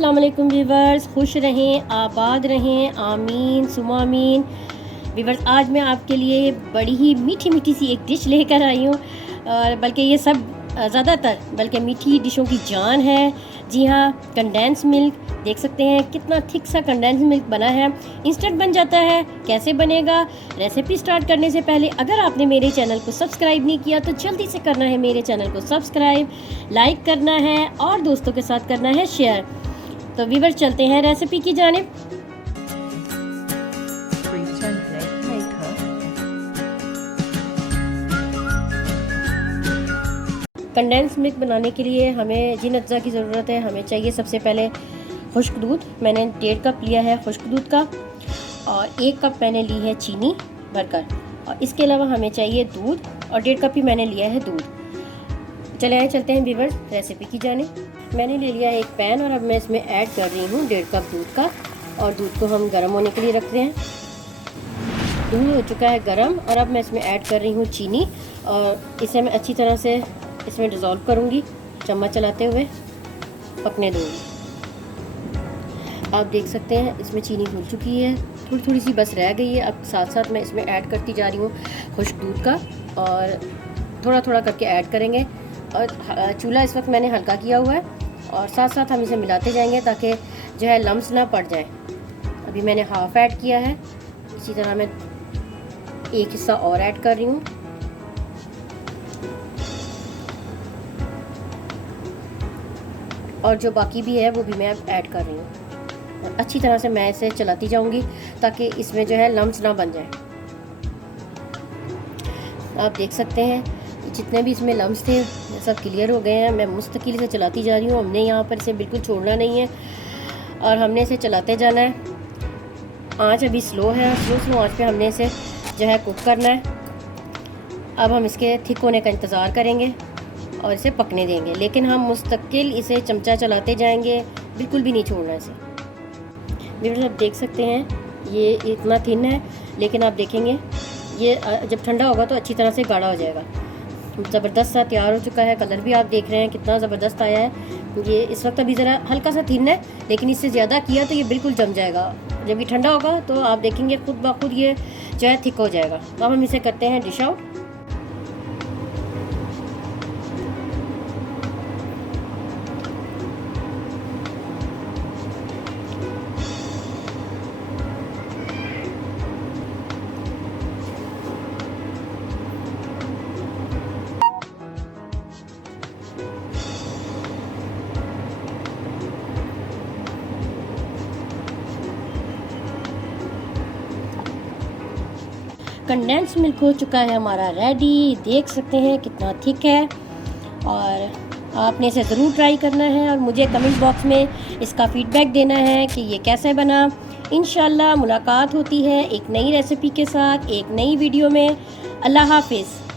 अस्सलाम वालेकुम व्यूवर्स, खुश रहें, आबाद रहें, आमीन सुमा आमीन। व्यूवर्स, आज मैं आपके लिए बड़ी ही मीठी मीठी सी एक डिश लेकर आई हूँ, और बल्कि ये सब ज़्यादातर बल्कि मीठी डिशों की जान है। जी हाँ, कंडेंस मिल्क देख सकते हैं कितना थिक सा कंडेंस मिल्क बना है। इंस्टेंट बन जाता है। कैसे बनेगा, रेसिपी स्टार्ट करने से पहले अगर आपने मेरे चैनल को सब्सक्राइब नहीं किया तो जल्दी से करना है मेरे चैनल को सब्सक्राइब, लाइक करना है और दोस्तों के साथ करना है शेयर। तो व्यूअर्स, चलते हैं रेसिपी की जानिब। कंडेंस मिल्क बनाने के लिए हमें जिन अज्जा की ज़रूरत है, हमें चाहिए सबसे पहले खुश्क दूध। मैंने 1.5 कप लिया है खुश्क दूध का, और 1 कप मैंने ली है चीनी भरकर, और इसके अलावा हमें चाहिए दूध, और 1.5 कप ही मैंने लिया है दूध। चलते हैं व्यूअर्स रेसिपी की जानिब। मैंने ले लिया एक पैन, और अब मैं इसमें ऐड कर रही हूँ 1.5 कप दूध का, और दूध को हम गर्म होने के लिए रखते हैं। दूध हो चुका है गर्म, और अब मैं इसमें ऐड कर रही हूँ चीनी, और इसे मैं अच्छी तरह से इसमें डिज़ोल्व करूँगी, चम्मच चलाते हुए पकने दूँगी। आप देख सकते हैं इसमें चीनी घुल चुकी है, थोड़ी थोड़ी सी बस रह गई है। अब साथ साथ मैं इसमें ऐड करती जा रही हूँ खुश्क दूध का, और थोड़ा थोड़ा करके ऐड करेंगे। और चूल्हा इस वक्त मैंने हल्का किया हुआ है, और साथ साथ हम इसे मिलाते जाएंगे ताकि जो है लम्स ना पड़ जाए। अभी मैंने हाफ़ ऐड किया है, इसी तरह मैं एक हिस्सा और ऐड कर रही हूँ। और जो बाकी भी है वो भी मैं अब ऐड कर रही हूँ, और अच्छी तरह से मैं इसे चलाती जाऊंगी ताकि इसमें जो है लम्स ना बन जाए। आप देख सकते हैं जितने भी इसमें लम्स थे सब क्लियर हो गए हैं। मैं मुस्तकिल से चलाती जा रही हूँ। हमने यहाँ पर इसे बिल्कुल छोड़ना नहीं है, और हमने इसे चलाते जाना है। आँच अभी स्लो है, स्लो आँच पे हमने इसे जो है कुक करना है। अब हम इसके थिक होने का इंतज़ार करेंगे और इसे पकने देंगे, लेकिन हम मुस्तकिल इसे चमचा चलाते जाएंगे, बिल्कुल भी नहीं छोड़ना इसे। व्यूअर्स, आप देख सकते हैं ये इतना थिन है, लेकिन आप देखेंगे ये जब ठंडा होगा तो अच्छी तरह से गाढ़ा हो जाएगा। ज़बरदस्त सा तैयार हो चुका है। कलर भी आप देख रहे हैं कितना ज़बरदस्त आया है। ये इस वक्त अभी ज़रा हल्का सा थिन है, लेकिन इससे ज़्यादा किया तो ये बिल्कुल जम जाएगा। जब ये ठंडा होगा तो आप देखेंगे खुद ब खुद ये जो है थिक हो जाएगा। तो अब हम इसे करते हैं डिश आउट। कंडेंस मिल्क हो चुका है हमारा रेडी। देख सकते हैं कितना थिक है, और आपने इसे ज़रूर ट्राई करना है, और मुझे कमेंट बॉक्स में इसका फ़ीडबैक देना है कि ये कैसे बना। इंशाल्लाह मुलाकात होती है एक नई रेसिपी के साथ, एक नई वीडियो में। अल्लाह हाफिज़।